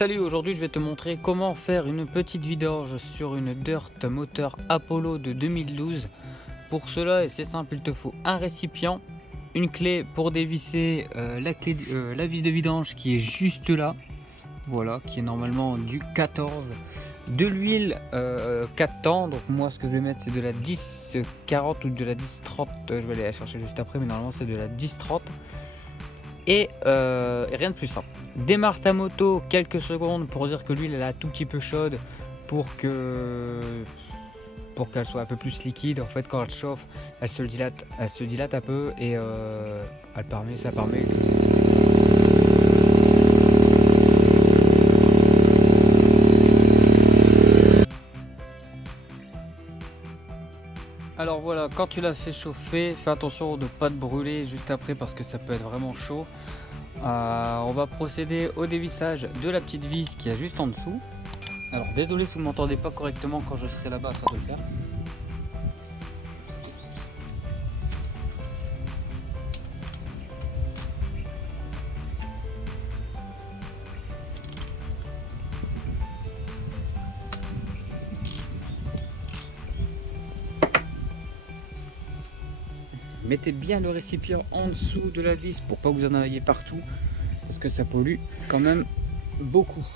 Salut, aujourd'hui je vais te montrer comment faire une petite vidange sur une Dirt moteur Apollo de 2012. Pour cela, c'est simple, il te faut un récipient, une clé pour dévisser la vis de vidange qui est juste là, voilà, qui est normalement du 14, de l'huile 4 temps, donc moi ce que je vais mettre c'est de la 10-40 ou de la 10-30, je vais aller la chercher juste après, mais normalement c'est de la 10-30. Et rien de plus simple. Démarre ta moto quelques secondes pour dire que l'huile est un tout petit peu chaude pour qu'elle soit un peu plus liquide. En fait, quand elle chauffe, elle se dilate un peu et ça permet. Alors voilà, quand tu l'as fait chauffer, fais attention de ne pas te brûler juste après parce que ça peut être vraiment chaud. On va procéder au dévissage de la petite vis qui est juste en dessous. Alors désolé si vous ne m'entendez pas correctement quand je serai là-bas afin de le faire. Mettez bien le récipient en dessous de la vis pour pas que vous en ayez partout parce que ça pollue quand même beaucoup.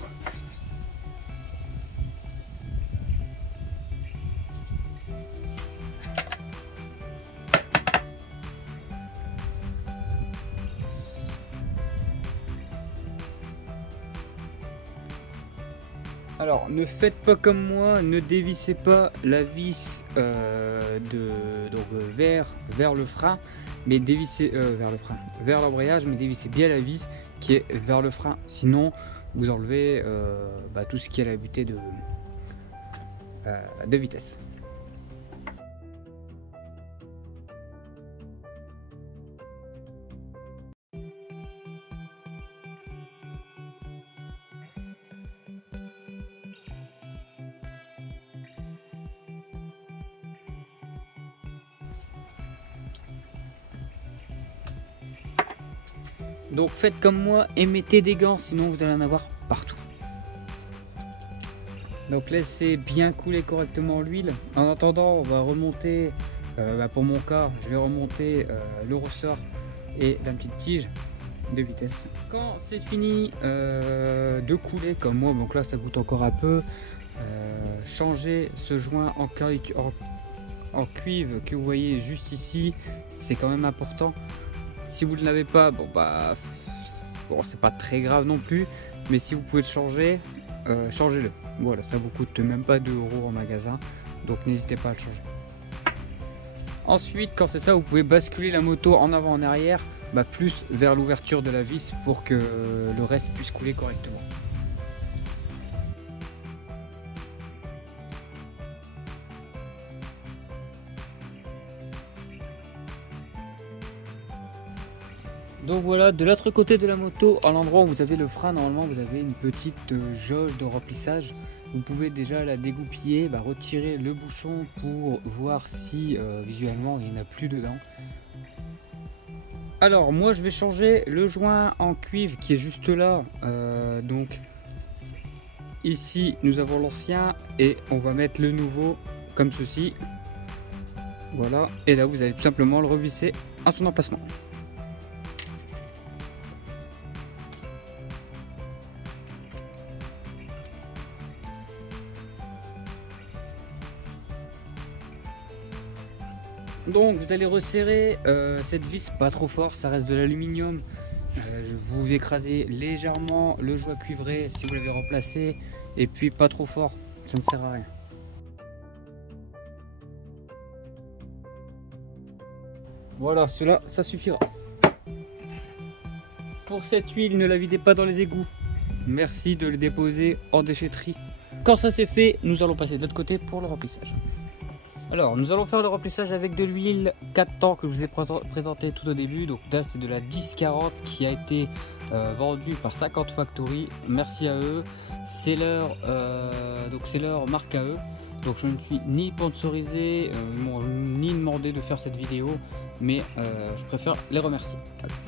Alors ne faites pas comme moi, ne dévissez pas la vis vers le frein, mais dévissez vers l'embrayage, mais dévissez bien la vis qui est vers le frein. Sinon vous enlevez tout ce qui est la butée de vitesse. Donc faites comme moi et mettez des gants, sinon vous allez en avoir partout. Donc laissez bien couler correctement l'huile. En attendant, on va remonter, pour mon cas, je vais remonter le ressort et la petite tige de vitesse. Quand c'est fini de couler comme moi, donc là ça goûte encore un peu, changez ce joint en cuivre que vous voyez juste ici, c'est quand même important. Si vous ne l'avez pas, bon c'est pas très grave non plus, mais si vous pouvez le changer, changez-le. Voilà, ça vous coûte même pas 2 € en magasin, donc n'hésitez pas à le changer. Ensuite, quand c'est ça, vous pouvez basculer la moto en avant en arrière, plus vers l'ouverture de la vis pour que le reste puisse couler correctement. Donc voilà, de l'autre côté de la moto, à l'endroit où vous avez le frein, normalement vous avez une petite jauge de remplissage. Vous pouvez déjà la dégoupiller, retirer le bouchon pour voir si visuellement il n'y en a plus dedans. Alors moi je vais changer le joint en cuivre qui est juste là. Donc ici nous avons l'ancien et on va mettre le nouveau comme ceci. Voilà, et là vous allez tout simplement le revisser à son emplacement. Donc vous allez resserrer cette vis pas trop fort, ça reste de l'aluminium. Vous écrasez légèrement le joint cuivré si vous l'avez remplacé, et puis pas trop fort, ça ne sert à rien. Voilà, cela ça suffira. Pour cette huile, ne la videz pas dans les égouts. Merci de le déposer en déchetterie. Quand ça c'est fait, nous allons passer de l'autre côté pour le remplissage. Alors nous allons faire le remplissage avec de l'huile 4 temps que je vous ai présenté tout au début. Donc là c'est de la 10-40 qui a été vendue par 50 Factory. Merci à eux. C'est leur marque à eux. Donc je ne suis ni sponsorisé, ils m'ont ni demandé de faire cette vidéo, mais je préfère les remercier.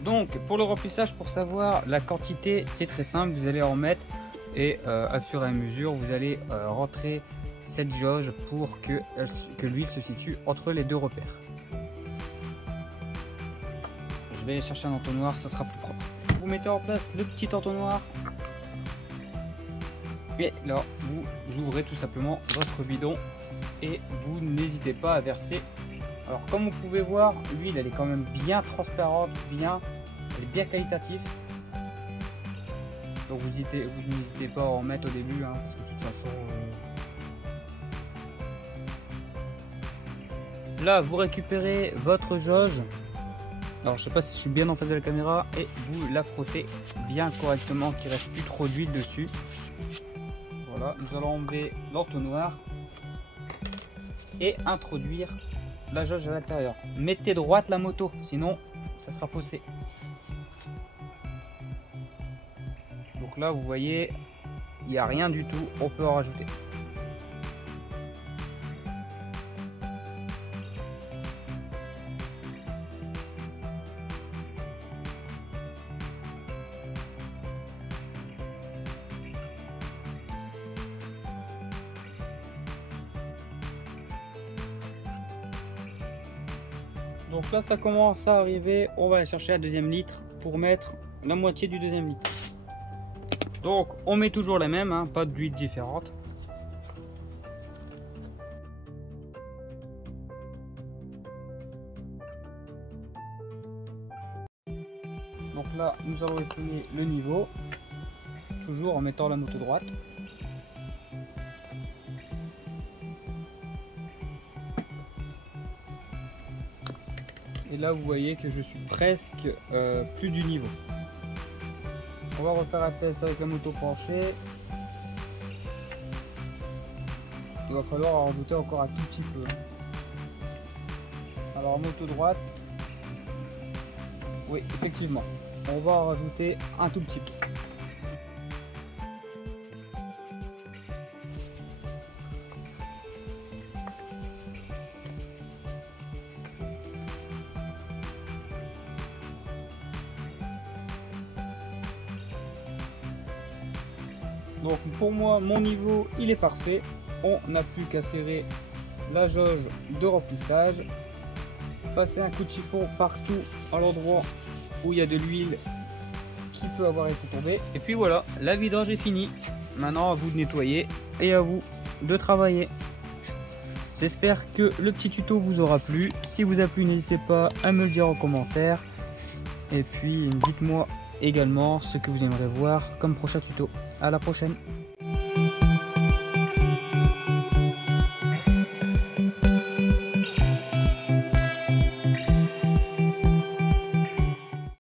Donc pour le remplissage, pour savoir la quantité, c'est très simple, vous allez en mettre et à fur et à mesure vous allez rentrer cette jauge pour que l'huile se situe entre les deux repères. Je vais chercher un entonnoir, ça sera plus propre. Vous mettez en place le petit entonnoir et là vous ouvrez tout simplement votre bidon et vous n'hésitez pas à verser. Alors comme vous pouvez voir, l'huile elle est quand même bien transparente, elle est bien qualitative. Donc vous n'hésitez pas à en mettre au début, hein, parce que de toute façon là vous récupérez votre jauge. Alors je sais pas si je suis bien en face de la caméra, et vous la frottez bien correctement, qu'il reste plus trop d'huile dessus. Voilà, nous allons enlever l'entonnoir et introduire la jauge à l'intérieur. Mettez droite la moto, sinon ça sera faussé. Donc là vous voyez, il n'y a rien du tout, on peut en rajouter. Donc là ça commence à arriver, on va aller chercher la deuxième litre pour mettre la moitié du deuxième litre. Donc on met toujours les mêmes, hein, pas d'huile différente. Donc là nous allons essayer le niveau, toujours en mettant la moto droite. Et là vous voyez que je suis presque plus du niveau. On va refaire un test avec la moto penchée. Il va falloir en rajouter encore un tout petit peu. Alors moto droite, oui effectivement, on va en rajouter un tout petit peu. Donc pour moi mon niveau il est parfait, on n'a plus qu'à serrer la jauge de remplissage, passer un coup de chiffon partout à l'endroit où il y a de l'huile qui peut avoir été tombée, et puis voilà, la vidange est finie. Maintenant à vous de nettoyer et à vous de travailler. J'espère que le petit tuto vous aura plu. Si vous a plu, n'hésitez pas à me le dire en commentaire, et puis dites-moi également ce que vous aimeriez voir comme prochain tuto. À la prochaine.